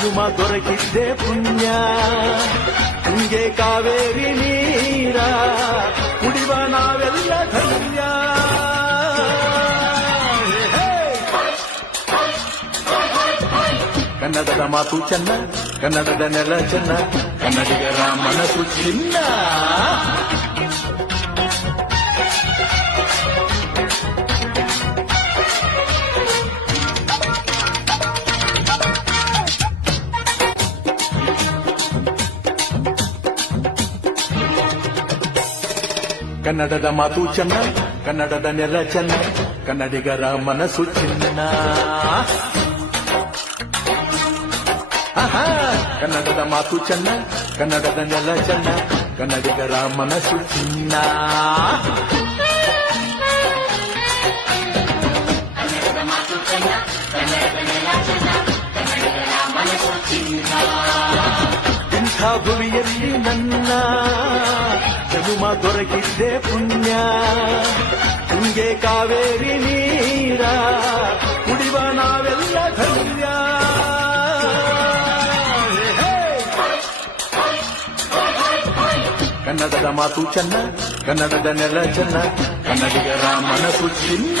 ಜನುಮ ದೊರಕಿದ್ದೆ ಪುಣ್ಯ ನಿಂಗೆ ಕಾವೇರಿ ನೀರ ಕುಡಿವ ನಾವೆಲ್ಲ ಧನ್ಯ! ಕನ್ನಡದ ಮಾತು ಚೆನ್ನ, ಕನ್ನಡದ ನೆಲ ಚೆನ್ನ, ಕನ್ನಡಿಗರ ಮನಸ್ಸು ಚಿನ್ನ ಕನ್ನಡದ ಮಾತು ಚೆನ್ನ ಕನ್ನಡದ ನೆಲ ಚೆನ್ನ ಕನ್ನಡಿಗರ ಮನಸ್ಸು ಚಿನ್ನ ಆಹಾ, ಕನ್ನಡದ ಮಾತು ಚೆನ್ನ ಕನ್ನಡದ ನೆಲ ಚೆನ್ನ ಕನ್ನಡಿಗರ ಮನಸ್ಸು ಚಿನ್ನ ಇಂಥ ಭುವಿಯಲ್ಲಿ ನನ್ನ ಜನುಮ ದೊರಕಿದ್ದೆ ಪುಣ್ಯ ಹಿಂಗೆ ಕಾವೇರಿ ನೀರ ಕುಡಿವ ನಾವೆಲ್ಲ ಧನ್ಯ! ಕನ್ನಡದ ಮಾತು ಚೆನ್ನ, ಕನ್ನಡದ ನೆಲ ಚೆನ್ನ, ಕನ್ನಡಿಗರ ಮನಸ್ಸು ಚಿನ್ನ